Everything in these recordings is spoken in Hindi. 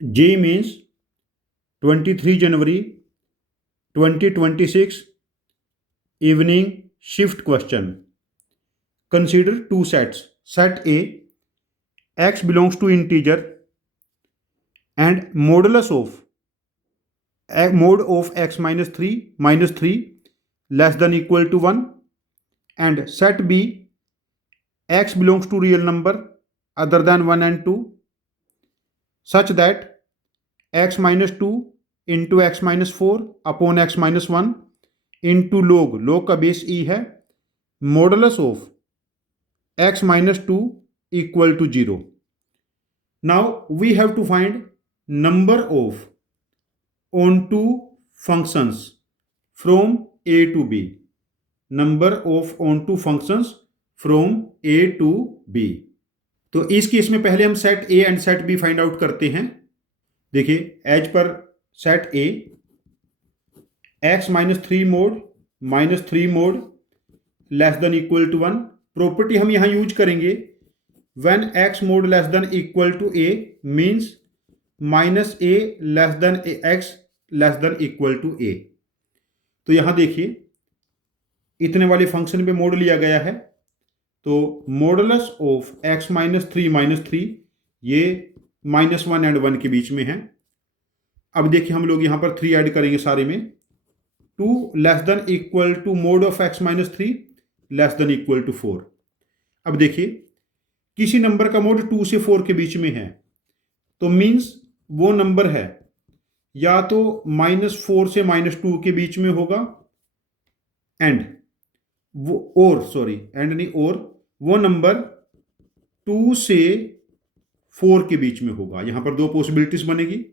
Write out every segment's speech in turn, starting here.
JEE Mains 23 January 2026 evening shift question. Consider two sets. Set A, x belongs to integer and modulus of mod of x minus 3 less than equal to 1, and set B, x belongs to real number other than 1 and 2 such that x minus 2 into x minus 4 upon x minus 1 into log का बेस e है, modulus of x minus 2 equal to 0. Now we have to find number of onto functions from a to b. Number of onto functions from a to b. तो इस केस में पहले हम set A and set B find out करते हैं. देखिए as per set A x minus three mod less than equal to 1. Property हम यहां यूज करेंगे when x mod less than equal to a means minus a less than x less than equal to a. तो यहां देखिए इतने वाले फंक्शन पे मोड लिया गया है, तो modulus of X minus three ये माइनस 1 एंड 1 के बीच में है. अब देखिए हम लोग यहां पर 3 ऐड करेंगे सारे में. 2 less than equal to mod of X minus 3 less than equal to 4. अब देखिए किसी नंबर का मोड 2 से 4 के बीच में है, तो मीन्स वो नंबर है या तो -4 से -2 के बीच में होगा एंड वो नंबर 2 से 4 के बीच में होगा. यहां पर दो पॉसिबिलिटीज बनेगी.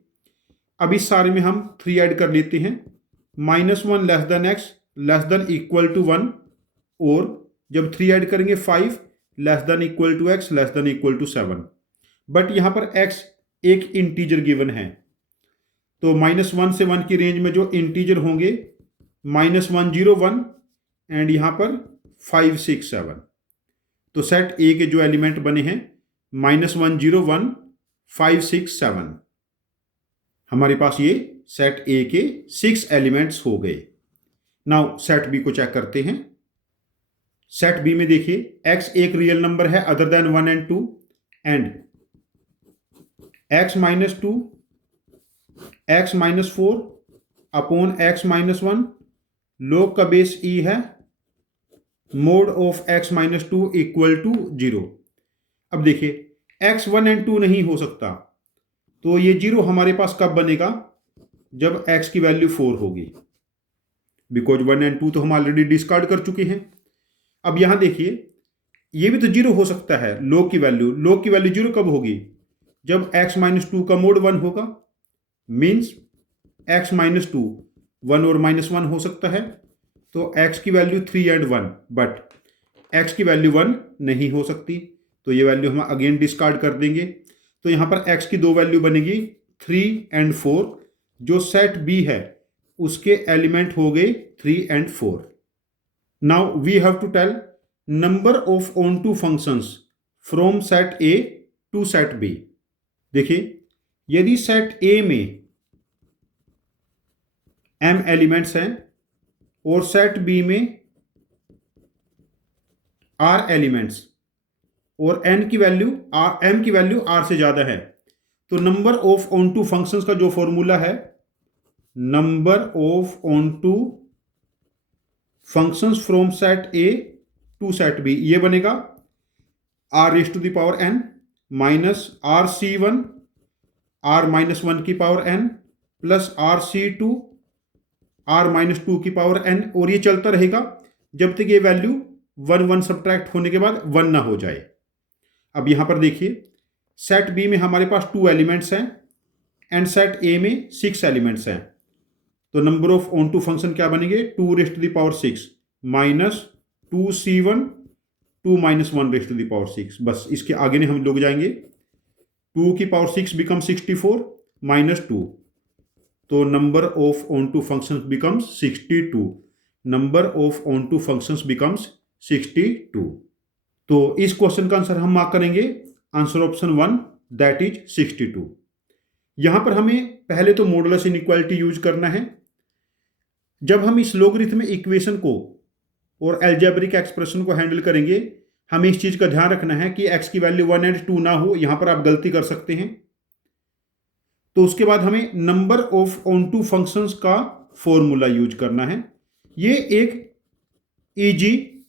अब इस सारे में हम 3 ऐड कर लेते हैं. -1 less than x less than equal to 1, और जब 3 ऐड करेंगे 5 less than equal to X less than equal to 7. But यहां पर एक्स एक इंटीजर गिवन है, तो -1 से 1 की रेंज में जो इंटीजर होंगे -1 0 1 एंड यहां पर 5 6 7. तो सेट ए के जो एलिमेंट बने हैं -1 0 1 5 6 7, हमारे पास ये सेट ए के 6 एलिमेंट्स हो गए. नाउ सेट बी को चेक करते हैं. सेट बी में देखिए x एक रियल नंबर है other than 1 and 2 and x minus 2 x minus 4 upon x minus 1 log का बेस e है, mod of x minus 2 equal to 0. अब देखिए x 1 एंड 2 नहीं हो सकता, तो ये 0 हमारे पास कब बनेगा, जब x की वैल्यू 4 होगी, बिकॉज 1 एंड 2 तो हम ऑलरेडी डिस्कार्ड कर चुके हैं. अब यहां देखिए ये भी तो 0 हो सकता है. log की वैल्यू 0 कब होगी, जब x माइनस 2 का मोड 1 होगा, मीन्स x माइनस 2 1 और -1 हो सकता है. तो x की वैल्यू 3 एंड 1, बट x की वैल्यू 1 नहीं हो सकती, तो ये वैल्यू हम अगेन डिस्कार्ड कर देंगे. तो यहां पर x की दो वैल्यू बनेगी 3 एंड 4, जो सेट b है उसके एलिमेंट हो गए 3 and 4. Now we have to tell number of onto functions from set a to set b. देखिए यदि सेट a में m एलिमेंट्स हैं और सेट बी में r एलिमेंट्स और m की वैल्यू r से ज्यादा है, तो number of onto functions का जो फॉर्मूला है, number of onto functions from set A to set B, ये बनेगा r raise to the power n minus rc1 r minus 1 की power n plus rc2 r minus 2 की पावर n, और ये चलता रहेगा जब तक ये वैल्यू 1 1 सब्ट्रैक्ट होने के बाद 1 ना हो जाए. अब यहां पर देखिए सेट बी में हमारे पास 2 एलिमेंट्स हैं एंड सेट ए में 6 एलिमेंट्स हैं, तो number of onto function क्या बनेंगे, 2 raise to the power 6 minus 2c1 2 minus 1 raise to the power 6. बस इसके आगे नहीं हम लोग जाएंगे. 2 की पावर 6 बिकम 64 माइनस 2, तो number of onto functions becomes 62. Number of onto functions becomes 62. तो इस क्वेश्चन का आंसर हम मार्क करेंगे आंसर ऑप्शन 1, दैट इज 62. यहां पर हमें पहले तो मॉडुलस इनइक्वालिटी यूज करना है। जब हम इस लॉगरिथमिक इक्वेशन को और अलजेब्रिक एक्सप्रेशन को हैंडल करेंगे, हमें इस चीज का ध्यान रखना है कि x की वैल्यू 1 एंड 2 ना हो। यहां पर आप गलती कर सकते हैं। तो उसके बाद हमें नंबर ऑफ ऑनटू फंक्शंस का फॉर्मूला यूज करना है। ये एक इजी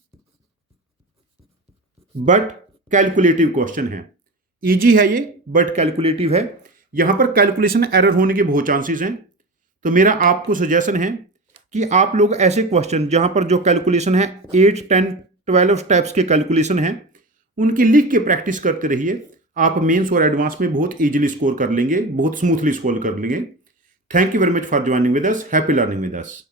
बट कैलकुलेटिव क्वेश्चन है। इजी है ये, बट कैलकुलेटिव है। यहां पर कैलकुलेशन एरर होने के बहुत चांसेस हैं। तो मेरा आपको सजेशन है कि आप लोग ऐसे क्वेश्चन जहां पर जो कैलकुलेशन है 8, 10, 12 स्टेप्स के कैलकुलेशन है, उनकी लिख के प्रैक्टिस करते रहिए। आप मेंस और एडवांस में बहुत इजीली स्कोर कर लेंगे, बहुत स्मूथली स्कोर कर लेंगे। Thank you very much for joining with us. Happy learning with us.